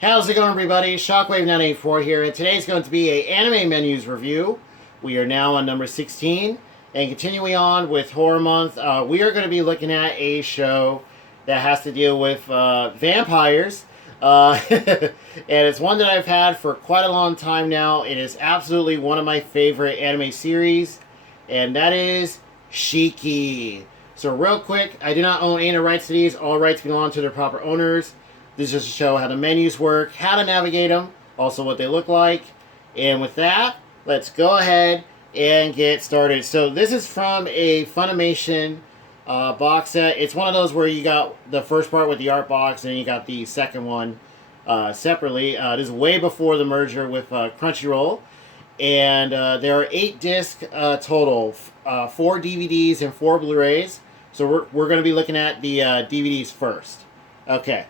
How's it going, everybody? Shockwave984 here, and today's going to be a anime menus review. We are now on number 16, and continuing on with Horror Month, we are going to be looking at a show that has to deal with vampires, and it's one that I've had for quite a long time now. It is absolutely one of my favorite anime series, and that is Shiki. So real quick, I do not own any rights to these. All rights belong to their proper owners. This is just to show how the menus work, how to navigate them, also what they look like. And with that, let's go ahead and get started. So this is from a Funimation box set. It's one of those where you got the first part with the art box, and then you got the second one separately. This is way before the merger with Crunchyroll. And there are 8 discs total, 4 DVDs and 4 Blu-rays. So we're going to be looking at the DVDs first. Okay.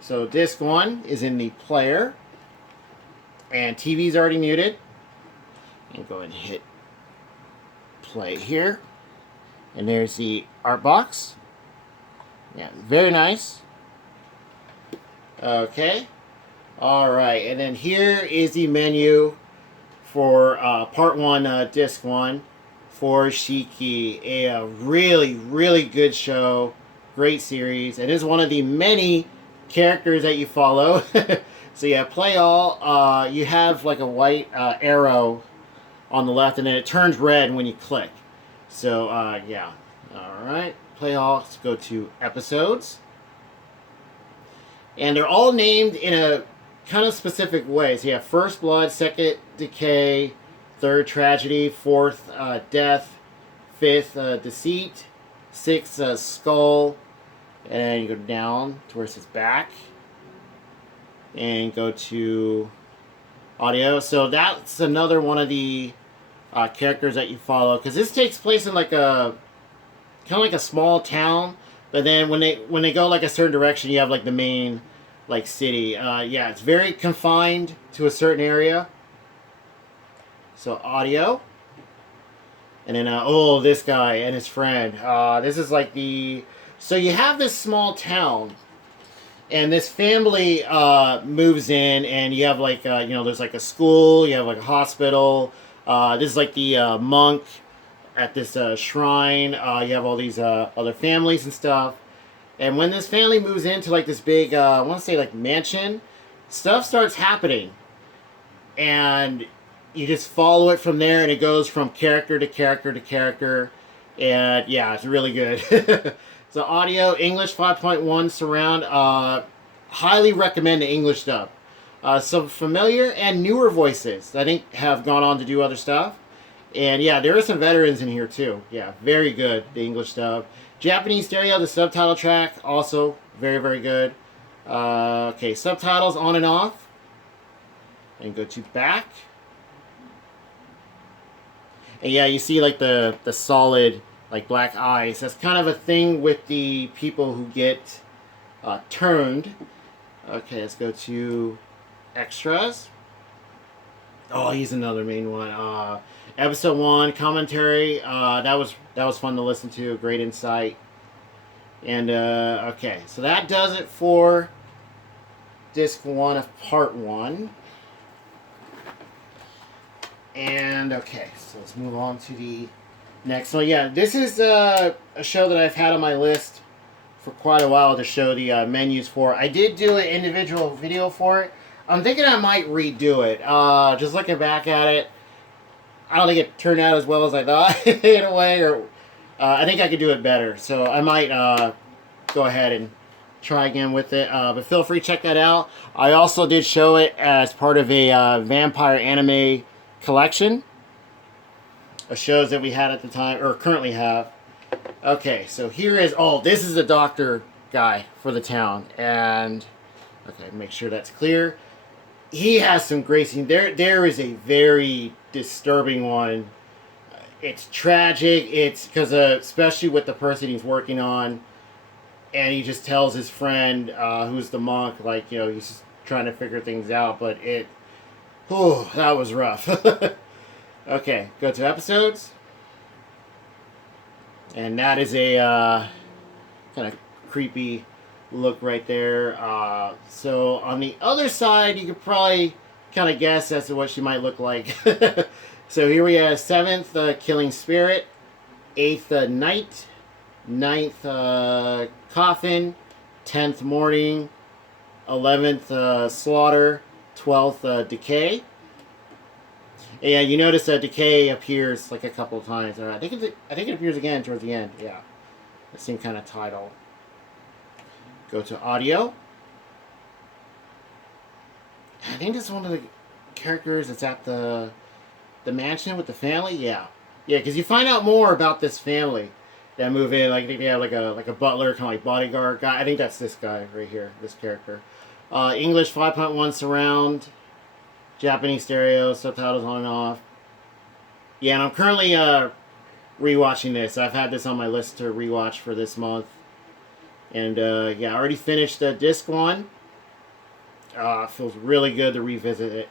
So disc 1 is in the player, and TV's already muted. And go ahead and hit play here. And there's the art box. Yeah, very nice. Okay. Alright, and then here is the menu for part 1, disc 1 for Shiki. A really, really good show. Great series. It is one of the many characters that you follow. So yeah, play all. You have like a white arrow on the left, and then it turns red when you click. So yeah. Alright, play all. Let's go to episodes. And they're all named in a kind of specific way. So you have first blood, second decay, third tragedy, fourth death, fifth deceit, sixth skull. And you go down to where it says back. And go to audio. So that's another one of the characters that you follow. Because this takes place in like a kind of like a small town. But then when they go like a certain direction, you have like the main like city. Yeah, it's very confined to a certain area. So audio. And then oh, this guy and his friend. This is like the... So you have this small town, and this family moves in, and you have like, there's like a school, you have like a hospital. This is like the monk at this shrine. You have all these other families and stuff. And when this family moves into like this big, I want to say like mansion, stuff starts happening. And you just follow it from there, and it goes from character to character to character. And yeah, it's really good. So audio, English 5.1 surround. Highly recommend the English dub. Some familiar and newer voices I think have gone on to do other stuff. And yeah, there are some veterans in here too. Yeah, very good, the English dub. Japanese stereo, the subtitle track, also very, very good. Okay, subtitles on and off. And go to back. And yeah, you see like the solid like black eyes. That's kind of a thing with the people who get turned. Okay, let's go to extras. Oh, he's another main one. Episode 1 commentary. That was fun to listen to. Great insight. And okay, so that does it for disc 1 of part 1. And okay, so let's move on to the next. So yeah, this is a show that I've had on my list for quite a while to show the menus for. I did do an individual video for it. I'm thinking I might redo it. Just looking back at it, I don't think it turned out as well as I thought in a way, or I think I could do it better. So I might go ahead and try again with it. But feel free to check that out. I also did show it as part of a vampire anime collection of shows that we had at the time, or currently have. Okay, so here is, this is the doctor guy for the town, and okay, make sure that's clear. He has some great scenes. There is a very disturbing one. It's tragic. It's because especially with the person he's working on, and he just tells his friend, who's the monk, like, he's just trying to figure things out, but that was rough. Okay, go to episodes. And that is a kind of creepy look right there. So on the other side, you could probably kind of guess as to what she might look like. So here we have 7th, Killing Spirit, 8th, Night, 9th, Coffin, 10th, Morning, 11th, Slaughter, 12th, Decay. And you notice that Decay appears like a couple of times. I think it appears again towards the end. Yeah, the same kind of title. Go to audio. I think this is one of the characters that's at the mansion with the family. Yeah, because you find out more about this family that move in. Like they have like a butler, kind of like bodyguard guy. I think that's this guy right here. This character. English 5.1 surround. Japanese stereo, subtitles on and off. Yeah, and I'm currently rewatching this. I've had this on my list to rewatch for this month. And yeah, I already finished disc 1. Feels really good to revisit it.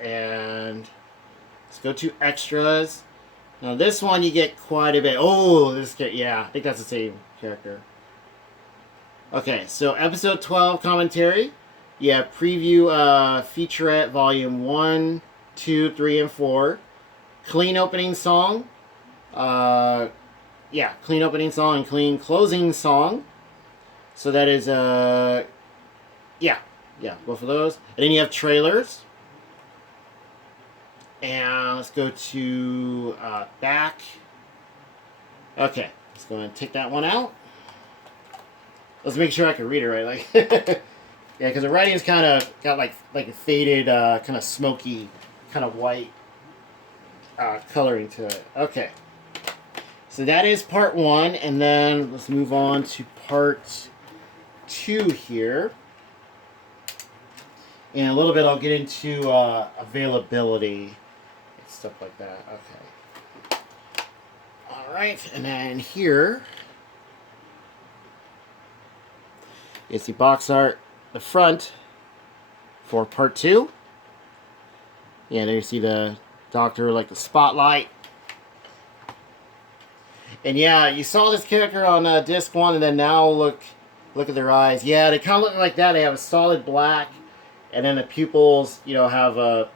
And let's go to extras. Now this one you get quite a bit. Oh, yeah, I think that's the same character. Okay, so episode 12 commentary. Yeah, preview featurette volume 1, 2, 3, and 4. Clean opening song. Yeah, clean opening song and clean closing song. So that is, yeah, both of those. And then you have trailers. And let's go to back. Okay, let's go and take that one out. Let's make sure I can read it right. Like, yeah, because the writing's kind of got like a faded, kind of smoky, kind of white coloring to it. Okay, so that is part 1, and then let's move on to part 2 here. And a little bit I'll get into availability and stuff like that. Okay. Alright, and then here is the box art, the front for part 2. Yeah, there you see the doctor, like the spotlight. And yeah, you saw this character on disc 1, and then now look at their eyes. Yeah, they kind of look like that. They have a solid black. And then the pupils, have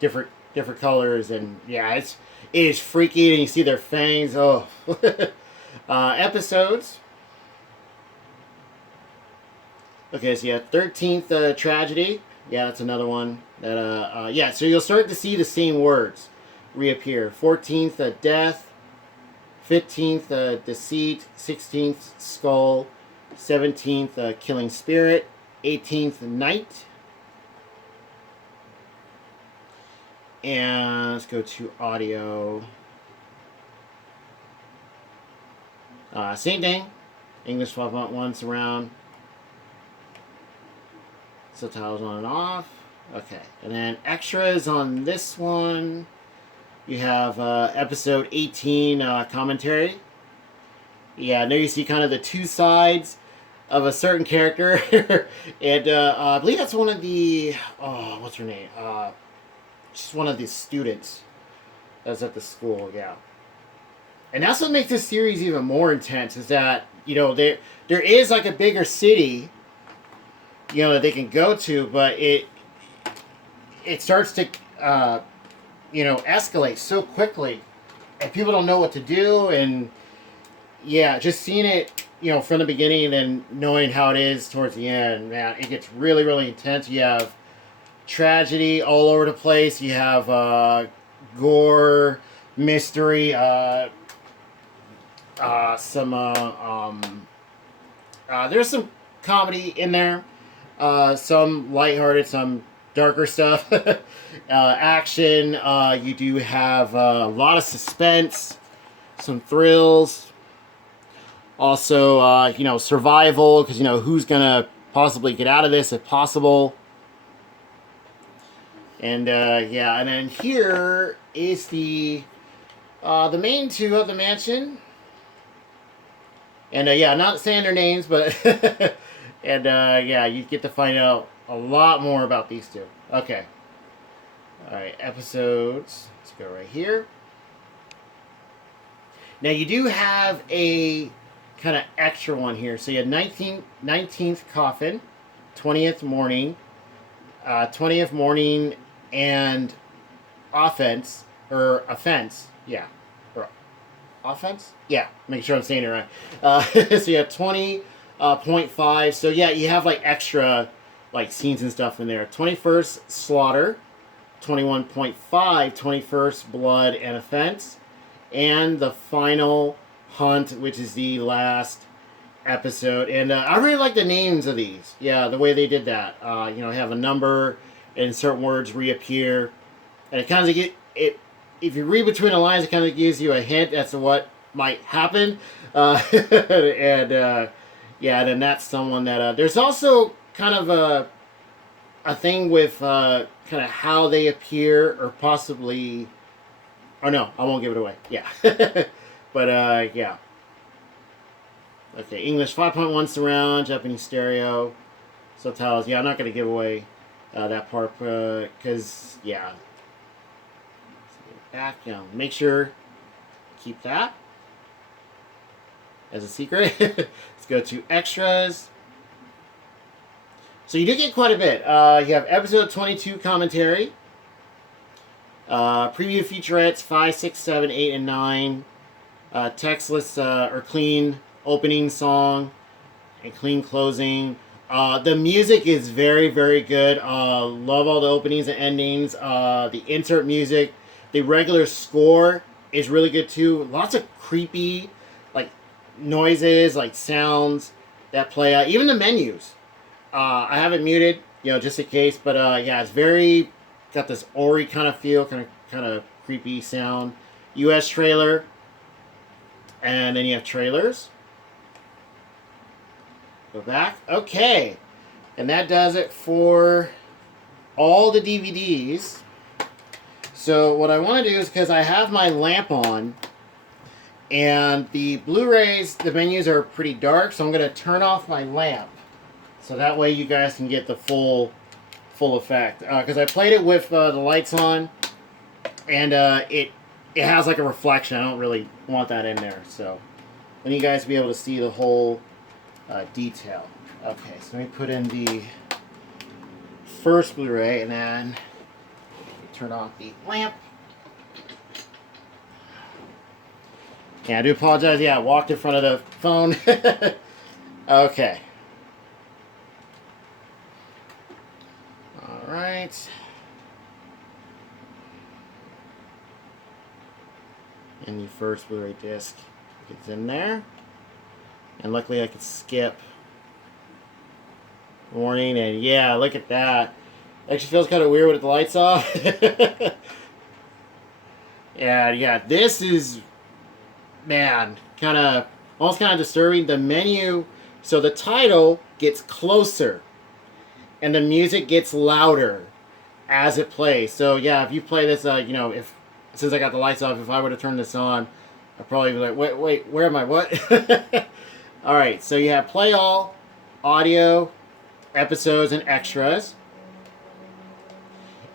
different colors, and yeah, it is freaky. And you see their fangs. Oh, episodes. Okay, so yeah, 13th Tragedy. Yeah, that's another one that yeah. So you'll start to see the same words reappear. 14th Death. 15th Deceit. 16th Skull. 17th Killing Spirit. 18th Night. And let's go to audio. Same thing. English 12.1 surround. Subtitles on and off. Okay. And then extras on this one. You have episode 18 commentary. Yeah, there you see kind of the two sides of a certain character. And I believe that's one of the... Oh, what's her name? She's one of the students that's at the school, yeah. And that's what makes this series even more intense, is that, there is like a bigger city, that they can go to, but it starts to, escalate so quickly, and people don't know what to do, and yeah, just seeing it, from the beginning and then knowing how it is towards the end, man, it gets really, really intense. You have tragedy all over the place. You have gore, mystery, there's some comedy in there, some lighthearted, some darker stuff, action. You do have a lot of suspense, some thrills, also survival, because who's gonna possibly get out of this if possible. And yeah, and then here is the main two of the mansion. And yeah, not saying their names, but and yeah, you get to find out a lot more about these two. Okay. All right, episodes. Let's go right here. Now you do have a kind of extra one here. So you had 19th coffin, 20th morning, 20th morning, and offense, or offense, yeah. Or offense? Yeah, make sure I'm saying it right. So you have 20.5. So yeah, you have like extra like scenes and stuff in there. 21st slaughter, 21.5, 21st blood and offense, and the final hunt, which is the last episode. And I really like the names of these. Yeah, the way they did that. You know, have a number and certain words reappear, and it kind of get it. If you read between the lines, it kind of gives you a hint as to what might happen. Yeah, then that's someone that there's also kind of a thing with kind of how they appear, or possibly. Oh no, I won't give it away. Yeah, but yeah. Okay, English 5.1 surround, Japanese stereo, subtitles. Yeah, I'm not gonna give away that part because yeah. Back, you know, make sure keep that as a secret. Let's go to extras. So you do get quite a bit. You have episode 22 commentary, preview featurettes 5, 6, 7, 8, and 9, textless or clean opening song and clean closing. The music is very, very good. Love all the openings and endings. The insert music, the regular score is really good too. Lots of creepy, like noises, like sounds that play out. Even the menus. I have it muted, you know, just in case. But yeah, it's very got this Ori kind of feel, kind of creepy sound. U.S. trailer, and then you have trailers. Go back. Okay. And that does it for all the DVDs. So what I want to do is, because I have my lamp on, and the Blu-rays, the menus are pretty dark, so I'm going to turn off my lamp. So that way you guys can get the full effect. Because I played it with the lights on, and it has like a reflection. I don't really want that in there. So I need you guys to be able to see the whole detail. Okay, so let me put in the first Blu-ray, and then turn off the lamp. Yeah, I do apologize. Yeah, I walked in front of the phone. Okay. All right. And the first Blu-ray disc gets in there. And luckily I could skip warning, and yeah, look at that. Actually feels kind of weird with the lights off. Yeah, this is, man, almost kind of disturbing. The menu, so the title gets closer, and the music gets louder as it plays. So yeah, if you play this, you know, since I got the lights off, if I were to turn this on, I'd probably be like, wait, where am I? What? All right, so you have play all, audio, episodes, and extras.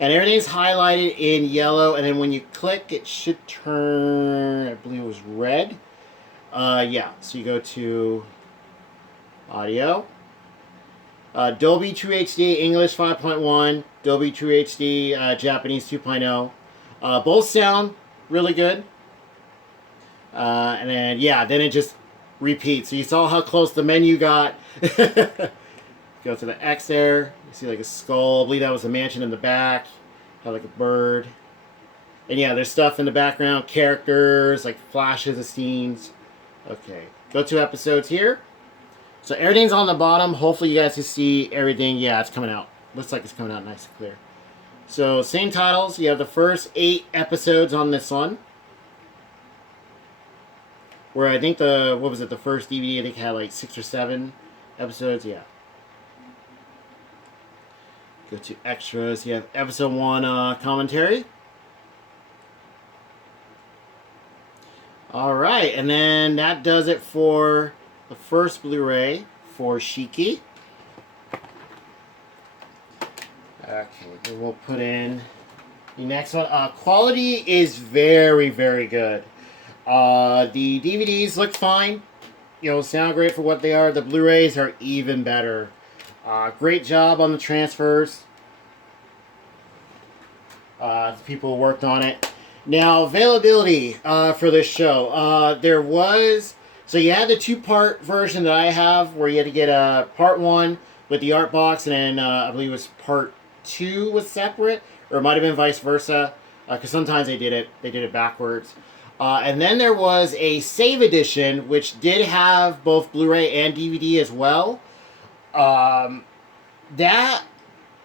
And everything's highlighted in yellow, and then when you click, it should turn, I believe it was red. Yeah, so you go to audio. Dolby True HD, English 5.1, Dolby True HD, Japanese 2.0. Both sound really good. And then, yeah, then it just repeats. So you saw how close the menu got. Go to the X there. You see like a skull. I believe that was a mansion in the back. Have like a bird. And yeah, there's stuff in the background. Characters, like flashes of scenes. Okay. Go to episodes here. So everything's on the bottom. Hopefully you guys can see everything. Yeah, it's coming out. Looks like it's coming out nice and clear. So same titles. You have the first 8 episodes on this one. Where I think the first DVD I think had like 6 or 7 episodes. Yeah. Go to extras. You have episode 1 commentary. All right, and then that does it for the first Blu-ray for Shiki. Okay, then we'll put in the next one. Quality is very, very good. The DVDs look fine. sound great for what they are. The Blu-rays are even better. Great job on the transfers. People worked on it. Now, availability for this show. There was... So you had the two-part version that I have, where you had to get a part 1 with the art box, and then I believe it was part 2 was separate, or it might have been vice versa, because sometimes they did it backwards. And then there was a save edition, which did have both Blu-ray and DVD as well. That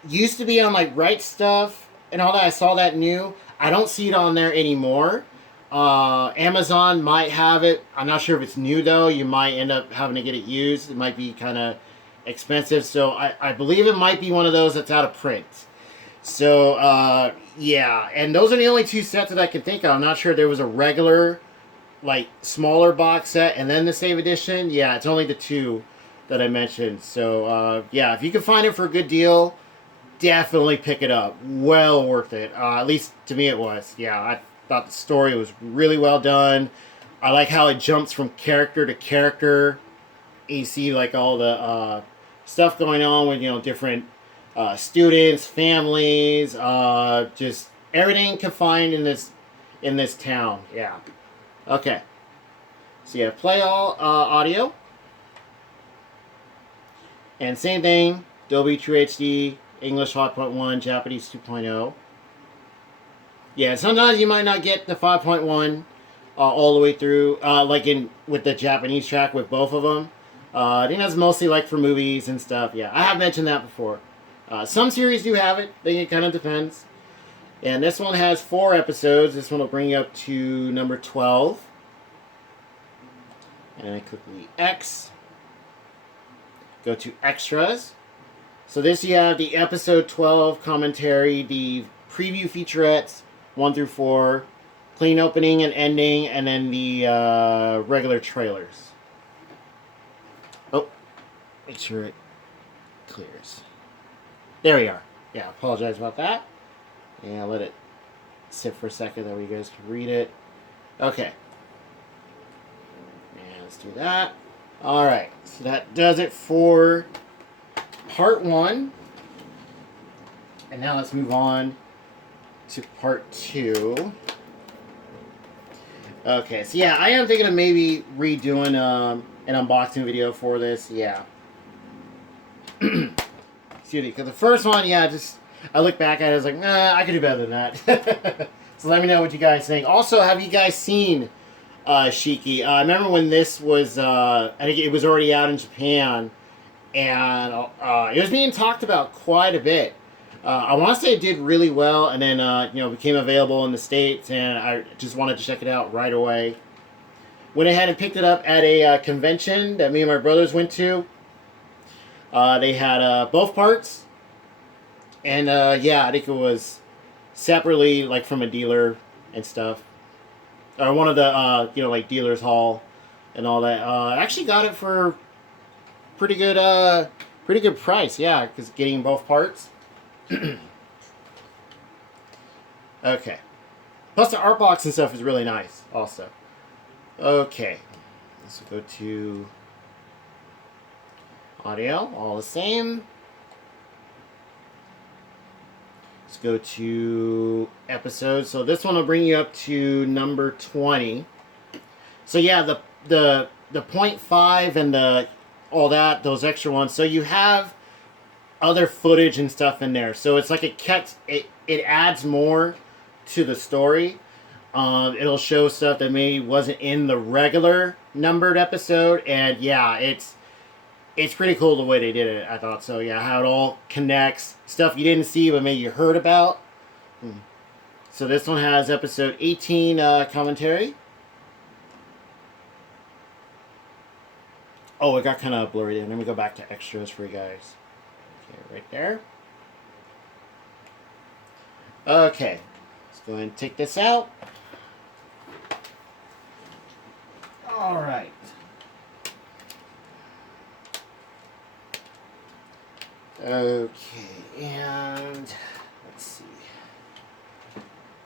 used to be on like Right Stuff and all that. I saw that new. I don't see it on there anymore. Amazon might have it. I'm not sure if it's new though. You might end up having to get it used. It might be kind of expensive. So I believe it might be one of those that's out of print. So yeah, and those are the only two sets that I can think of. I'm not sure there was a regular, like, smaller box set and then the save edition. Yeah, it's only the two that I mentioned. So yeah, if you can find it for a good deal, definitely pick it up. Well worth it. At least to me it was. Yeah, I thought the story was really well done. I like how it jumps from character to character. You see like all the stuff going on with different students, families, just everything confined in this town. Yeah. Okay. So yeah, play all audio. And same thing, Dolby True HD, English 5.1, Japanese 2.0. Yeah, sometimes you might not get the 5.1 all the way through, like with the Japanese track with both of them. I think that's mostly like for movies and stuff. Yeah, I have mentioned that before. Some series do have it. I think it kind of depends. And this one has 4 episodes. This one will bring you up to number 12. And I click the X. Go to Extras. So this you have the episode 12 commentary, the preview featurettes 1 through 4, clean opening and ending, and then the regular trailers. Oh, make sure it clears. There we are. Yeah, apologize about that. Yeah, let it sit for a second. That way you guys can read it. Okay. And let's do that. Alright, so that does it for part 1. And now let's move on to part 2. Okay, so yeah, I am thinking of maybe redoing an unboxing video for this. Yeah. Excuse me, because the first one, yeah, I look back at it, I was like, nah, I could do better than that. So let me know what you guys think. Also, have you guys seen Shiki? I remember when this was, I think it was already out in Japan, and it was being talked about quite a bit. I want to say it did really well, and then, became available in the States, and I just wanted to check it out right away. Went ahead and picked it up at a convention that me and my brothers went to. They had both parts, and yeah, I think it was separately, like from a dealer and stuff, or one of the like dealers hall and all that. I actually got it for pretty good price. Yeah, because getting both parts. Okay. Plus the art box and stuff is really nice also. Okay, let's go to audio, all the same. Let's go to episodes. So this one will bring you up to number 20. So yeah, the 0.5 and all that, those extra ones. So you have other footage and stuff in there. So it's like it adds more to the story. It'll show stuff that maybe wasn't in the regular numbered episode, and yeah, it's pretty cool the way they did it, I thought. So yeah, how it all connects. Stuff you didn't see but maybe you heard about. So this one has episode 18 commentary. Oh, it got kind of blurry there. Let me go back to extras for you guys. Okay, right there. Okay, let's go ahead and take this out. All right. Okay, and let's see.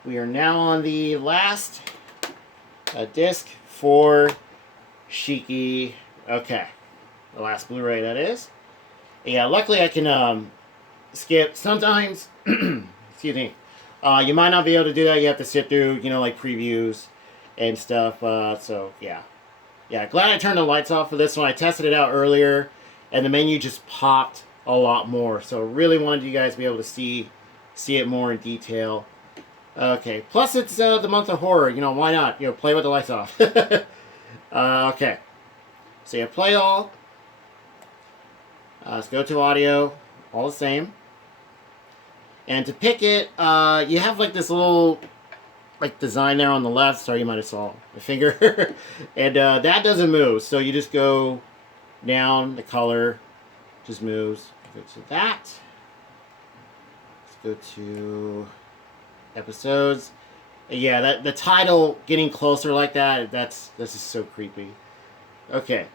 We are now on the last disc for Shiki Okay. The last Blu-ray, that is. Yeah, luckily I can skip. Sometimes, excuse me, you might not be able to do that. You have to sit through, like previews and stuff. So, yeah. Yeah, glad I turned the lights off for this one. I tested it out earlier, and the menu just popped a lot more. So, really wanted you guys to be able to see it more in detail. Okay, plus it's the month of horror. Why not? Play with the lights off. Okay. So, you play all. Let's go to audio. All the same. And to pick it, you have like this little design there on the left. Sorry, you might have saw my finger. And that doesn't move. So you just go down, the color just moves. Go to that. Let's go to episodes. And yeah, the title getting closer like that, this is so creepy. Okay.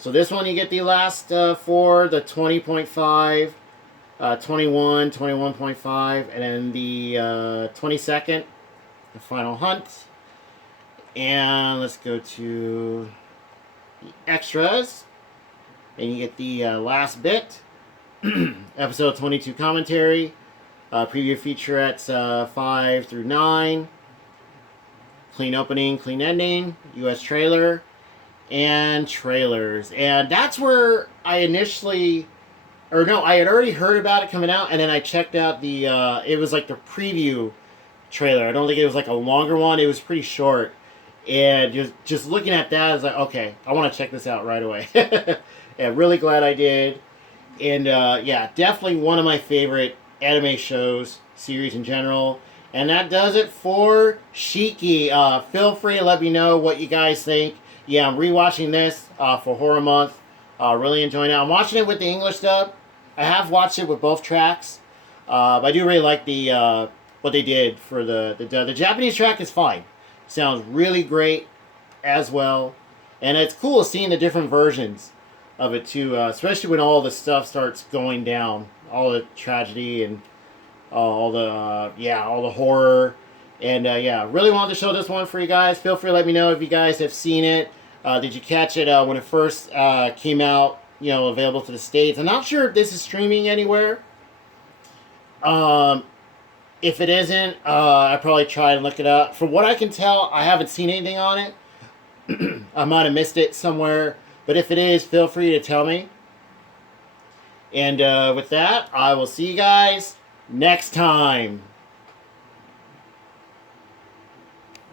So this one you get the last 4, the 20.5, 21, 21.5, and then the 22nd, the final hunt. And let's go to the extras. And you get the last bit, episode 22 commentary, preview featurettes 5 through 9, clean opening, clean ending, US trailer, and trailers. And that's where I initially, I had already heard about it coming out, and then I checked out the it was like the preview trailer. I don't think it was like a longer one. It was pretty short, and just looking at that, I was like, okay, I want to check this out right away. Yeah, really glad I did. And yeah, definitely one of my favorite anime shows, series in general. And that does it for Shiki. Feel free to let me know what you guys think. Yeah, I'm rewatching this for Horror Month. Really enjoying it. I'm watching it with the English dub. I have watched it with both tracks. But I do really like the what they did for the dub. The Japanese track is fine. Sounds really great as well. And it's cool seeing the different versions of it too. Especially when all the stuff starts going down. All the tragedy and all the horror. And yeah, really wanted to show this one for you guys. Feel free to let me know if you guys have seen it. Did you catch it when it first came out, available to the States? I'm not sure if this is streaming anywhere. If it isn't, I probably try and look it up. From what I can tell, I haven't seen anything on it. I might have missed it somewhere. But if it is, feel free to tell me. And with that, I will see you guys next time.